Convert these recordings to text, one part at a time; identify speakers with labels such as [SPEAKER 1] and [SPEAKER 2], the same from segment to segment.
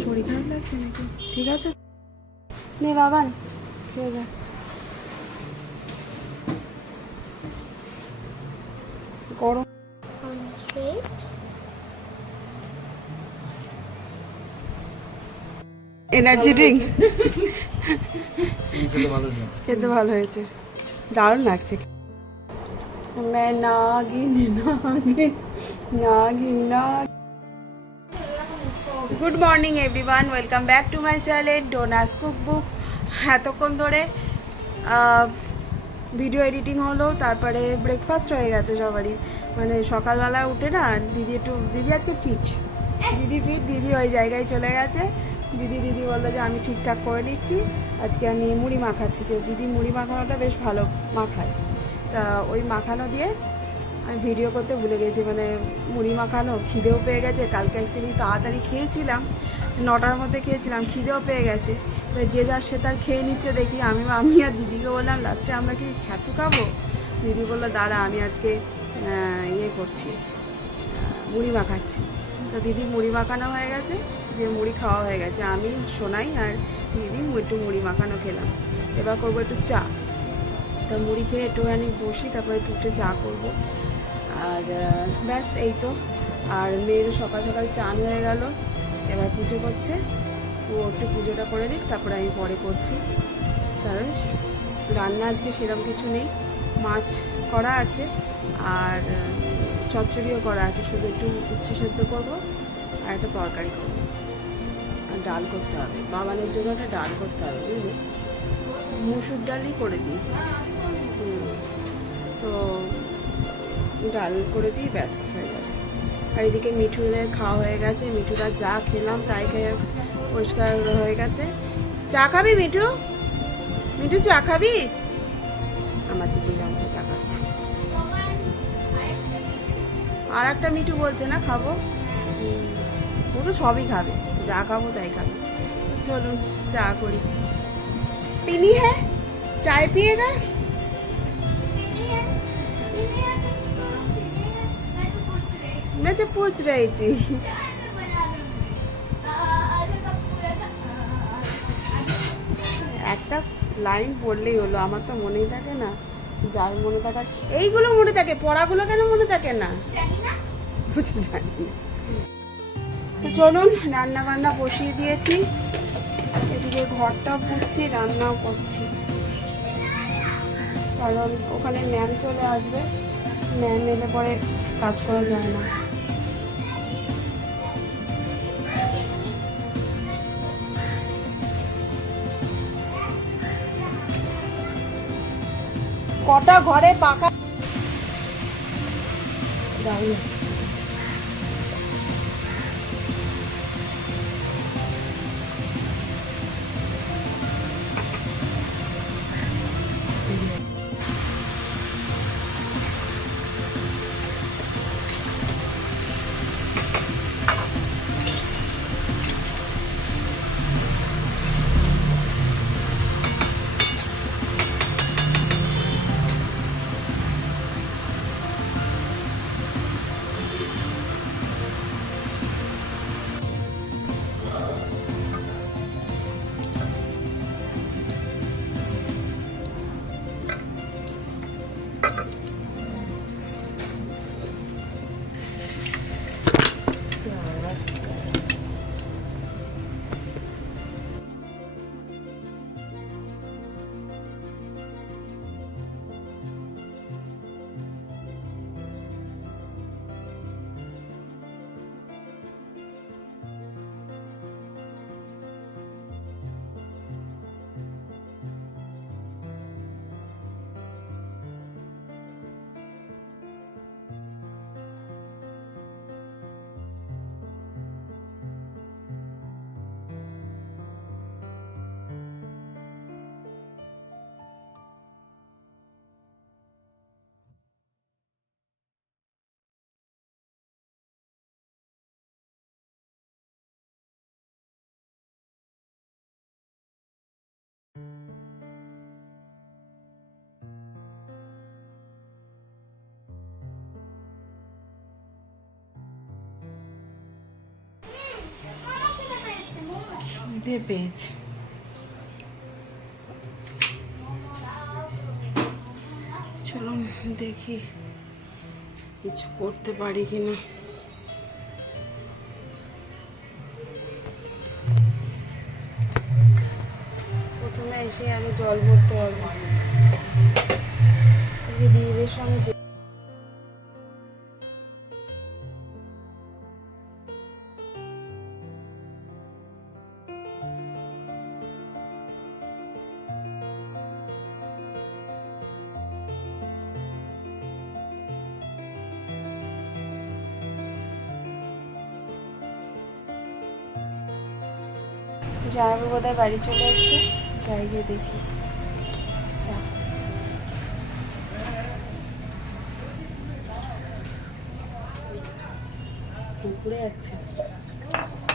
[SPEAKER 1] শরীর খারাপ লাগছে নাকি? ঠিক আছে। নে বাবান খেয়ে যা। গরম। এনার্জি ড্রিঙ্ক
[SPEAKER 2] খেতে ভালো
[SPEAKER 1] খেতে ভালো হয়েছে। দারুণ লাগছে। मैं नागिन नागिन नागिन नागिन good morning everyone welcome back to my channel Dona's cook book এতক্ষণ ধরে ভিডিও এডিটিং হলো তারপরে ব্রেকফাস্ট হয়ে গেছে সবারই মানে সকালবেলা উঠে না দিদি একটু দিদি আজকে ফিট দিদি ফিট দিদি ওই জায়গায় চলে গেছে দিদি দিদি বললো যে আমি ঠিকঠাক করে নিচ্ছি আজকে আমি মুড়ি মাখাচ্ছি তো দিদি মুড়ি মাখানোটা বেশ ভালো মাখায় তা ওই মাখানো দিয়ে আমি ভিডিও করতে ভুলে গেছি মানে মুড়ি মাখানো, খিদেও পেয়ে গেছে। কালকে অ্যাকচুয়ালি তাড়াতাড়ি খেয়েছিলাম, নটার মধ্যে খেয়েছিলাম, খিদেও পেয়ে গেছে। যে যার সে তার খেয়ে নিচ্ছে দেখি, আমি আমি আর দিদিকে বললাম লাস্টে আমরা কি ছাতু খাব? দিদি বলল, দাঁড়া, আমি আজকে ইয়ে করছি মুড়ি মাখাচ্ছি। তো দিদি মুড়ি মাখানো হয়ে গেছে যে মুড়ি খাওয়া হয়ে গেছে। আমি, সোনাই আর দিদি একটু মুড়ি মাখানো খেলাম। এবার করব একটু চা। তা মুড়ি খেয়ে একটুখানি বসি, তারপরে একটু চা করব। আর ব্যাস, এই তো। আর মেয়ের সকাল সকাল চান হয়ে গেল, এবার পুজো করছে। ও একটু পুজোটা করে নিক, তারপরে আমি পরে করছি। কারণ রান্না আজকে সেরকম কিছু নেই। মাছ করা আছে, আর চচ্চড়িও করা আছে। শুধু একটু উচ্ছে সেদ্ধ করব, আর একটা তরকারি করব। আর ডাল করতে হবে। বাবানের জন্য একটা ডাল করতে হবে, বুঝলি? মুসুর ডালই করে দিই। তো ডাল করে দিই, ব্যাস হয়ে যাবে আর এদিকে মিঠুদের খাওয়া হয়ে গেছে। মিঠুরা যা খেলাম তাই খেয়ে পরিষ্কার হয়ে গেছে। চা খাবি মিঠু? মিঠু চা খাবি? আমার দিকে আর একটা মিঠু বলছে না, খাব? ও তো সবই খাবে। যা খাব তাই খাবে। চলুন চা করি। পিনি হ্যাঁ? চায় পিয়েগা मैं तो पूछ रही थी একটা লাইন পড়লেই হলো আমার তো মনেই থাকে না যার মনে থাকার এইগুলো মনে থাকে পড়াগুলো কেন মনে থাকে না বুঝে জানি না। তো চলুন রান্না বান্না বসিয়ে দিয়েছি এদিকে ঘরটাও পুড়ছি রান্নাও করছি কারণ ওখানে ম্যাম চলে আসবে ম্যাম এলে পরে কাজ করা যায় না কটা ঘরে পাকা দাঁড়িয়ে। খিদে পেয়েছে। চলুন দেখি কিছু করতে পারি কিনা। প্রথমে এসে আগে জল ভরতে পারব। দিদিদের সঙ্গে জামাইবাবু বোধহয় বাড়ি চলে এসছে। যাই গিয়ে দেখি। আচ্ছা। পুকুরে যাচ্ছে।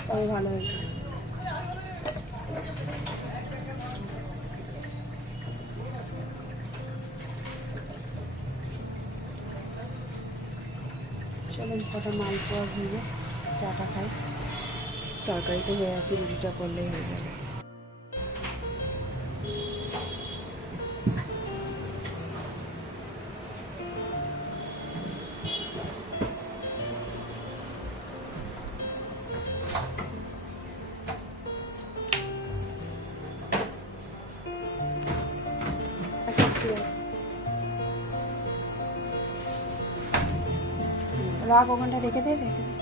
[SPEAKER 1] তবে ভালো হয়েছে। চলুন, কটা মালপোয়া ভেঙে চাটা খাই। তরকারি তো হয়ে আছে, রুটিটা করলেই হয়ে যাবে একটা চেয়ার। রাখ ওখানটা রেখে দে রেখে দে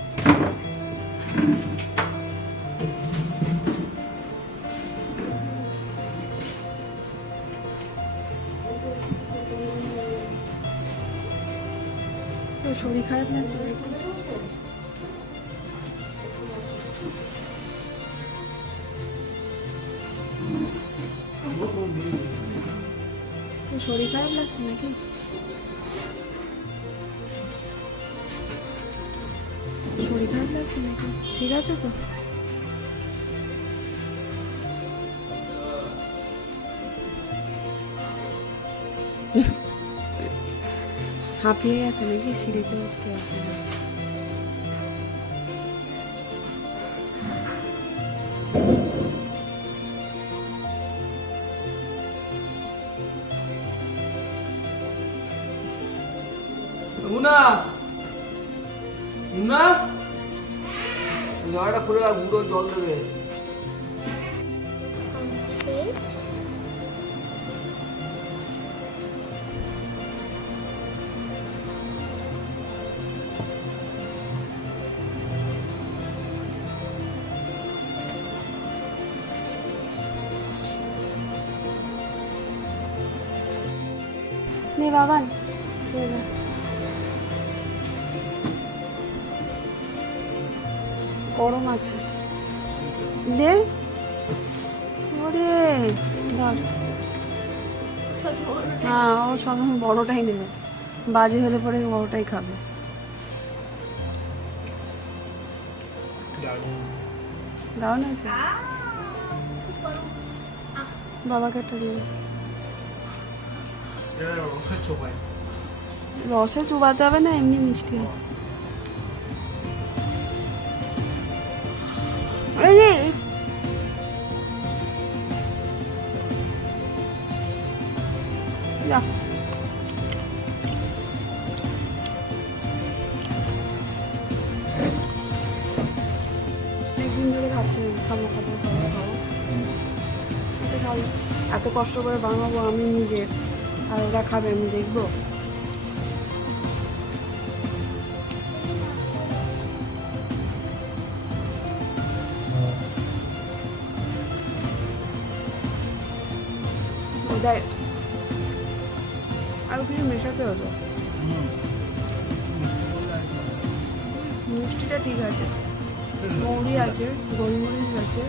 [SPEAKER 1] শরীর খারাপ লাগছে শরীর খারাপ লাগছে নাকি? শরীর খারাপ লাগছে নাকি? ঠিক আছে তো? হাঁপিয়ে গেছে নাকি? সিঁড়িতে উঠতে
[SPEAKER 3] মুনা মুনা খুলে রাখ গুঁড়ো জল দেবে।
[SPEAKER 1] নে বাবান। গরম আছে। দে ওরে ধর। হ্যাঁ ও সব বড়টাই নেবে। বাজি হলে পরে বড়টাই খাবে। দাও না বাবাকে একটা দিয়ে রসে চুবাতে হবে না এমনি মিষ্টি। এত কষ্ট করে বানাবো আমি নিজে। আর ওরা খাবে, আমি দেখব। ওটাই আর কিছু মেশাতে হতো মিষ্টিটা ঠিক আছে। মৌরি আছে, গোলমরিচ আছে,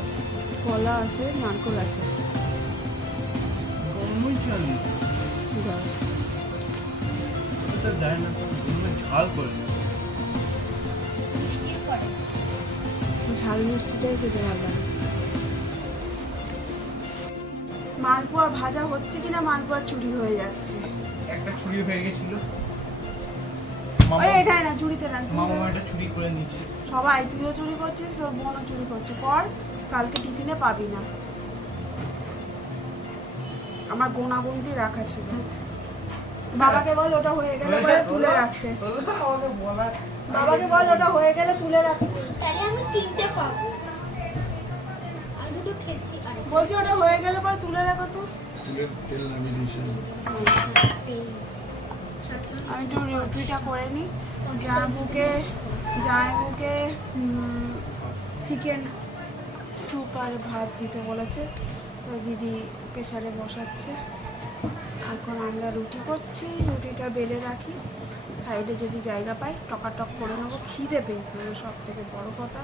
[SPEAKER 1] কলা আছে, নারকল আছে। দাও।
[SPEAKER 3] ঝাল করে
[SPEAKER 1] ঝাল মিষ্টিটাই খেতে ভালো লাগে মালপোয়া ভাজা হচ্ছে কিনা মালপোয়া চুরি হয়ে যাচ্ছে।
[SPEAKER 3] একটা ছুরি হয়ে গেছিল।
[SPEAKER 1] ওই এখানে না চুরিতে না
[SPEAKER 3] মামা একটা চুরি করে
[SPEAKER 1] সবাই তুইও চুরি করছিস তোর বোনও চুরি করছে। কর কালকে টিফিনে পাবি না। আমার গোনাগুন্তি রাখা ছিল। বাবাকে বল ওটা হয়ে গেলে পরে তুলে রাখতে। বাবাকে বল ওটা হয়ে গেলে তুলে রাখতে।
[SPEAKER 2] তাহলে আমি তিনটে পাবো।
[SPEAKER 1] বলছি ওটা হয়ে গেলে পরে তুলে রাখো তো। আমি একটু রুটিটা করে নিই। জামাইবুকে জামাইবুকে চিকেন স্যুপ আর ভাত দিতে বলেছে। তো দিদি প্রেশারে বসাচ্ছে। এখন আমরা রুটি করছি, রুটিটা বেলে রাখি। সাইডে যদি জায়গা পাই, টকাটক করে নেব। খিদে পেয়েছে সব থেকে বড় কথা।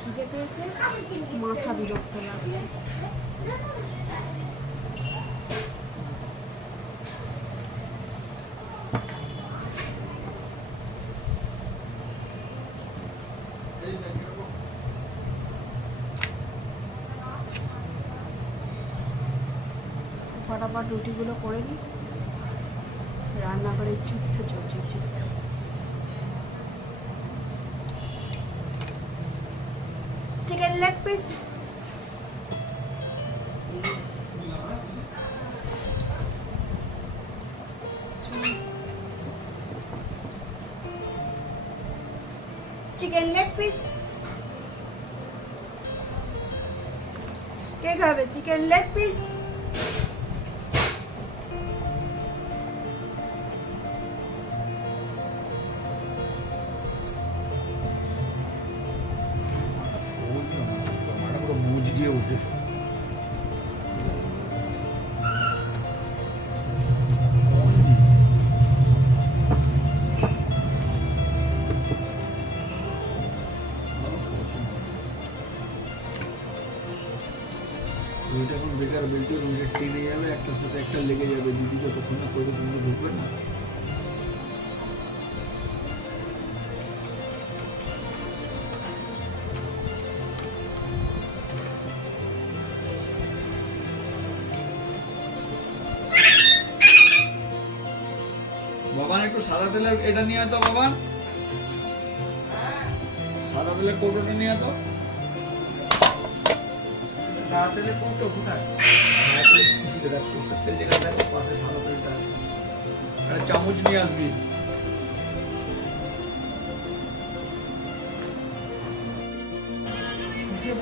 [SPEAKER 1] খিদে পেয়েছে, মাথা বিরক্ত লাগছে। ফটাফট রুটিগুলো করে নিই রান্নাঘরে যুদ্ধ চলছে যুদ্ধ chicken leg piece chicken leg piece কে খাবে? চিকেন লেগ পিস
[SPEAKER 3] সাদা তেলের এটা নিয়ে তো বাবা। সাদা তেলের কৌটোটা নিয়ে তো। সাদা তেলের কৌটো কোথায়? চামচ নিয়ে আসবি।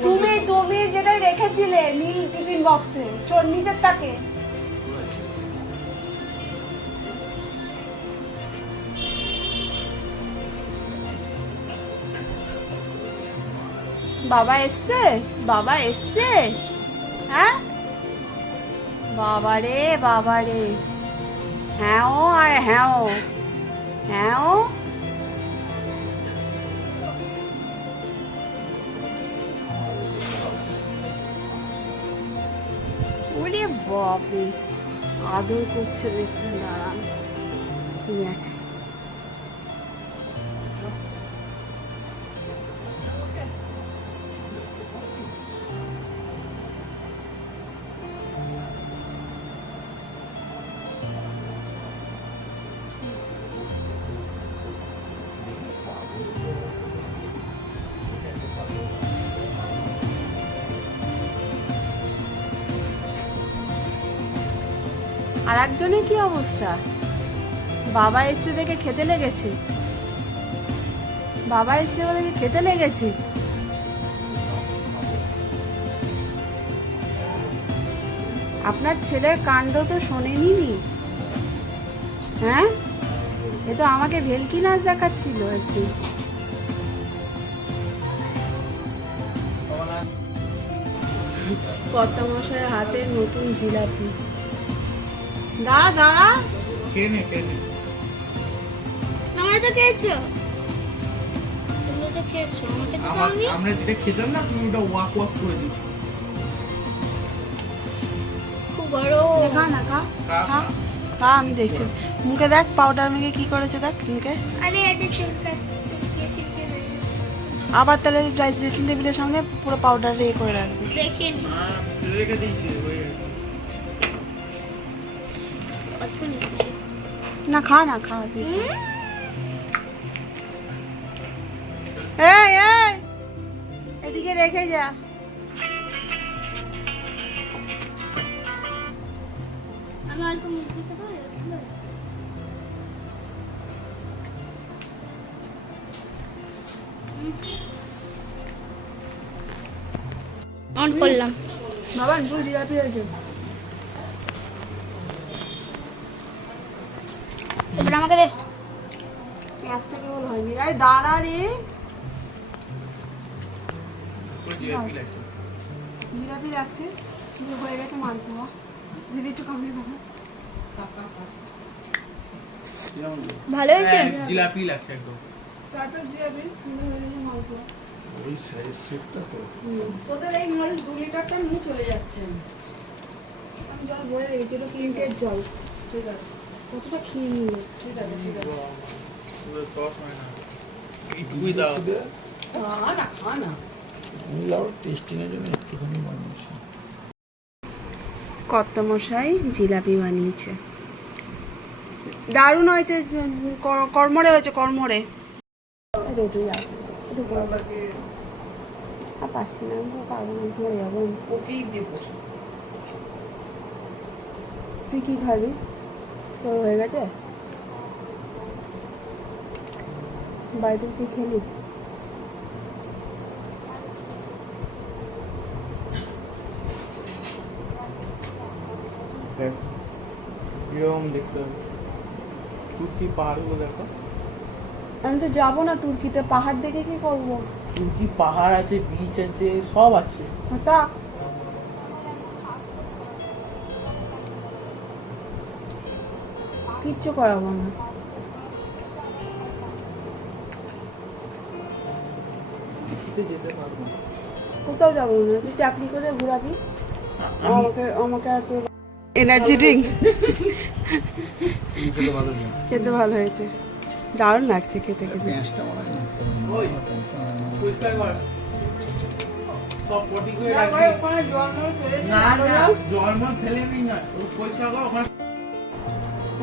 [SPEAKER 1] তুমি তুমি যেটা রেখেছিলে নীল টিফিন বক্সে চোর নিজের তাকে বাবা এসছে? বাবা এসছে? হ্যাঁ? বাবা রে বাবা রে হ্যাঁ ও আর হ্যাঁ ও। হ্যাঁ ও? ওরে বাপরে, আদর করছে দেখুন, দাঁড়ান। দেখ আর একজনের কি অবস্থা? বাবা এসছে দেখে খেতে লেগেছে। বাবা এসছে বলে খেতে লেগেছে? আপনার ছেলের কাণ্ড তো শোনেনি হ্যাঁ? এ তো আমাকে ভেলকি নাচ দেখাচ্ছিল একদিন কর্তামশাই হাতে নতুন জিলাপি। দাঁড়া দাঁড়া।
[SPEAKER 3] কে নে কে নে।
[SPEAKER 2] তোমরা তো খেয়েছো? তোমরা তো খেয়েছো আমাকে তো
[SPEAKER 3] আমার
[SPEAKER 2] দাওনি।
[SPEAKER 3] আমরা যেটা খেতাম না তুমি ওটা ওয়াক ওয়াক করে দিও।
[SPEAKER 2] খুব বড়
[SPEAKER 1] খা না খা।
[SPEAKER 3] খা,
[SPEAKER 1] খা।
[SPEAKER 3] খা।
[SPEAKER 1] খা আমি দেখছি। মুখে দেখ পাউডার মেখে কি করেছে দেখ মুখে।
[SPEAKER 2] আরে এটা চুলকা।
[SPEAKER 1] আবার তাহলে ড্রেসিং টেবিলের সামনে পুরো পাউডার ইয়ে করে রাখবি।
[SPEAKER 2] দেখে
[SPEAKER 3] হ্যাঁ, রেখে দিয়েছি
[SPEAKER 1] না খা না খা তুই এদিকে রেখে যা।
[SPEAKER 2] অন করলাম।
[SPEAKER 1] বাবা দুই দিলাপি হয়েছে। পেঁয়াজটা কেবল হয়নি? আরে দাঁড়া রে।
[SPEAKER 3] জিলাপি
[SPEAKER 1] রাখছে কিন্তু হয়ে গেছে মালপোয়া দিদি একটু কামড়ে দেবো
[SPEAKER 2] ভালো হয়েছে?
[SPEAKER 3] হ্যাঁ, জিলাপি লাগছে একদম।
[SPEAKER 1] তারপর জিলাপি হয়ে গেছে মালপোয়া
[SPEAKER 3] ওই সাইজ সেটটা তো।
[SPEAKER 4] তোদের এই মরিচ দু লিটারটা নিয়ে চলে যাচ্ছে।
[SPEAKER 1] আমি জল ভরে রেখেছি ওটা কিনটের জল।
[SPEAKER 4] ঠিক আছে।
[SPEAKER 1] কতটা খেয়ে নিল
[SPEAKER 4] ঠিক আছে ঠিক আছে।
[SPEAKER 3] টস হয় না এইটুকুই দাও একটুখানি বানিয়েছি
[SPEAKER 1] কর্তামশাই জিলাপি বানিয়েছে। দারুণ হয়েছে কর্মরে হয়েছে কর্মরে। আর পাচ্ছি না আমি তো পারব না মরে যাব।
[SPEAKER 3] ওকেই
[SPEAKER 1] তুই কি খাবি? তোর হয়ে গেছে? বাড়িতে তুই খেলি।
[SPEAKER 3] দেখ এরকম দেখতে হবে। তুর্কি পাহাড়গুলো দেখো।
[SPEAKER 1] আমি তো যাব না তুর্কিতে পাহাড় দেখে কি করব?
[SPEAKER 3] তুর্কি পাহাড় আছে বিচ আছে সব আছে।
[SPEAKER 1] তা কিচ্ছু করাবো না।
[SPEAKER 3] তুর্কিতে যেতে পারবো না।
[SPEAKER 1] কোথাও যাবো না তুই চাকরি করে ঘোরাবি
[SPEAKER 3] আমি
[SPEAKER 1] আমাকে আমাকে আর তোর এনার্জি ড্রিঙ্ক
[SPEAKER 3] খেতে ভালো নেই
[SPEAKER 1] খেতে ভালো হয়েছে দারুণ লাগছে খেতে খেতে
[SPEAKER 3] গ্যাসটা মনে হয় ওই পরিষ্কার কর সব পটি করে রাখবি না না জল মল ফেলে নি না ওই পরিষ্কার কর ওখানে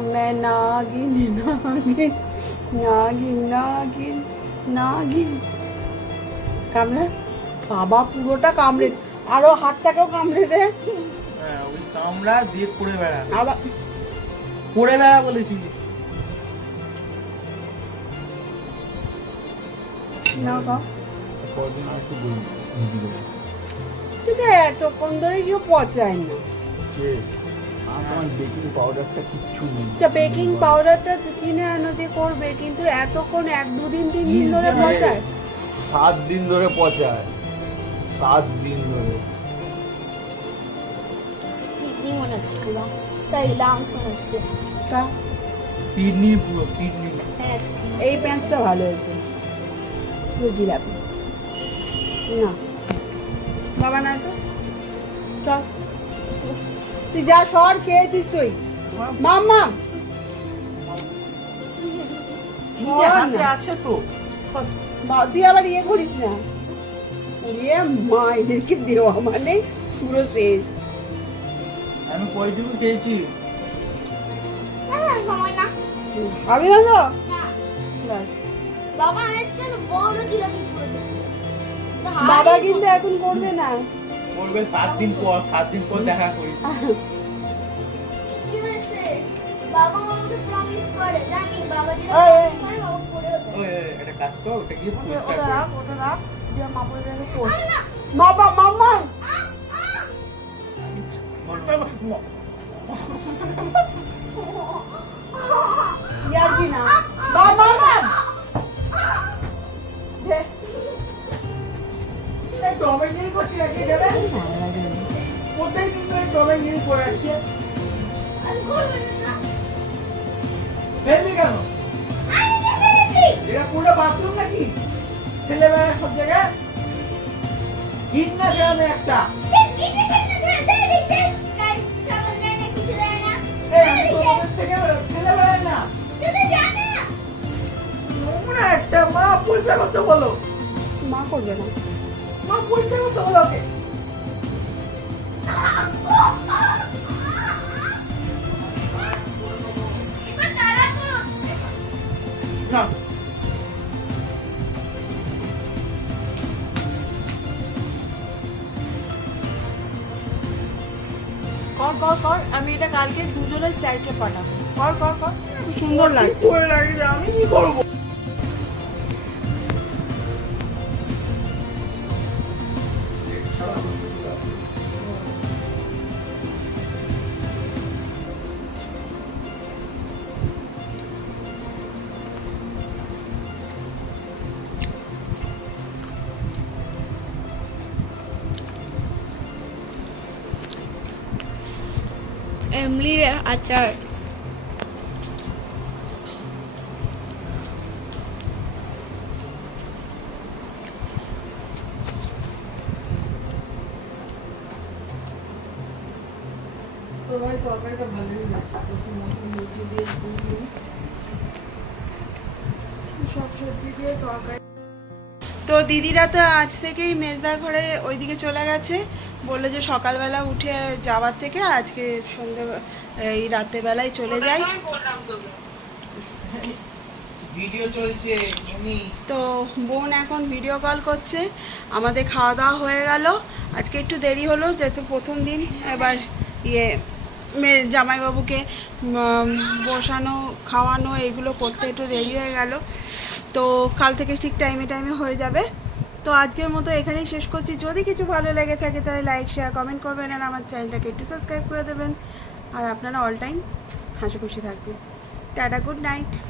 [SPEAKER 1] मैं नागिन नागिन नागिन नागिन नागिन কামড়ে? বাবা পুরোটা কামড়ে। আরও হাতটাকেও কামড়ে দে।
[SPEAKER 3] হ্যাঁ কামড়া দিয়ে পড়ে বেড়া
[SPEAKER 1] আবার
[SPEAKER 3] পড়ে বেড়া বলেছি।
[SPEAKER 1] ধরে কেউ পচায় না।
[SPEAKER 3] বেকিং পাউডারটা কিচ্ছু নেই।
[SPEAKER 1] বেকিং পাউডারটা কিনে আনো দিয়ে করবে। কিন্তু এতক্ষণ এক দুদিন তিন দিন ধরে পচায়।
[SPEAKER 3] সাত দিন ধরে পচায়। সাত দিন ধরে।
[SPEAKER 2] কিডনি মনে হচ্ছে পুরো সরি লাংস মনে হচ্ছে।
[SPEAKER 3] কিডনি পুরো কিডনি।
[SPEAKER 2] হ্যাঁ
[SPEAKER 1] এই প্যান্টসটা ভালো হয়েছে। পুরো জিলাপি না। বাবা না তো? চল। তুই যা সর খেয়েছিস তুই। মাম্মা।
[SPEAKER 3] আছে তো।
[SPEAKER 1] তুই আবার ইয়ে করিস না। ইয়ে মা এদেরকে দেওয়া মানে পুরো শেষ।
[SPEAKER 3] আমি কয়টুকু খেয়েছি?
[SPEAKER 2] হ্যাঁ
[SPEAKER 1] আমি না। তো?
[SPEAKER 2] বাবা আনেছে না
[SPEAKER 1] বাবা কিন্তু এখন করবে না।
[SPEAKER 3] বলবে সাত দিন পর সাত দিন পর দেখা করিস
[SPEAKER 2] বাবা আমাকে প্রমিস করে জানি বাবা যেটা
[SPEAKER 1] এই।
[SPEAKER 2] করে বাবা করে
[SPEAKER 3] কাজ কর ওটা গিয়ে
[SPEAKER 1] ওটা
[SPEAKER 3] পরিষ্কার
[SPEAKER 1] ওটা
[SPEAKER 3] কর
[SPEAKER 1] রাখ ওটা রাখ দিয়ে মাপা জায়গায় কর বাবা মাম্মা!
[SPEAKER 3] বলবে, ম-
[SPEAKER 1] ইয়ার কি না। বাবা।
[SPEAKER 3] এই টমেগিরি করছি নাকি এখানে? ধরে টমেগিরি করে যাচ্ছে।
[SPEAKER 2] আমি করব না।
[SPEAKER 3] কেন? এটা পুরো বাথরুম নাকি? ফেলে বেড়ায় সব জায়গায়? হিট না গ্রামে একটা। একটা মা পরিষ্কার করতে বলো।
[SPEAKER 1] মা করবে না
[SPEAKER 3] মা পরিষ্কার করতে বলো ওকে।
[SPEAKER 1] কালকে দুজনের স্যারকে পাঠাবো। কর কর কর খুব সুন্দর লাগছে।
[SPEAKER 3] আমি কি করব?
[SPEAKER 2] এমলির আচার।
[SPEAKER 4] তোর তরকারিটা ভালোই দিয়ে
[SPEAKER 1] সব সবজি দিয়ে তরকারি। তো দিদিরা তো আজ থেকেই মেজদার ঘরে ওইদিকে চলে গেছে। বলল যে সকালবেলা উঠে যাওয়ার থেকে আজকে সন্ধে এই রাত্রেবেলায় চলে যাই।
[SPEAKER 3] ভিডিও চলছে
[SPEAKER 1] তো বোন এখন ভিডিও কল করছে আমাদের খাওয়া দাওয়া হয়ে গেল। আজকে একটু দেরি হলো যেহেতু প্রথম দিন এবার ইয়ে মে- জামাইবাবুকে বসানো খাওয়ানো এগুলো করতে একটু দেরি হয়ে গেল। তো কাল থেকে ঠিক টাইমে টাইমে হয়ে যাবে। তো আজকের মতো এখানেই শেষ করছি। যদি কিছু ভালো লেগে থাকে তাহলে লাইক শেয়ার কমেন্ট করবেন আর আমার চ্যানেলটাকে একটু সাবস্ক্রাইব করে দেবেন। আর আপনারা অল টাইম হাসি খুশি থাকবেন। Tata good night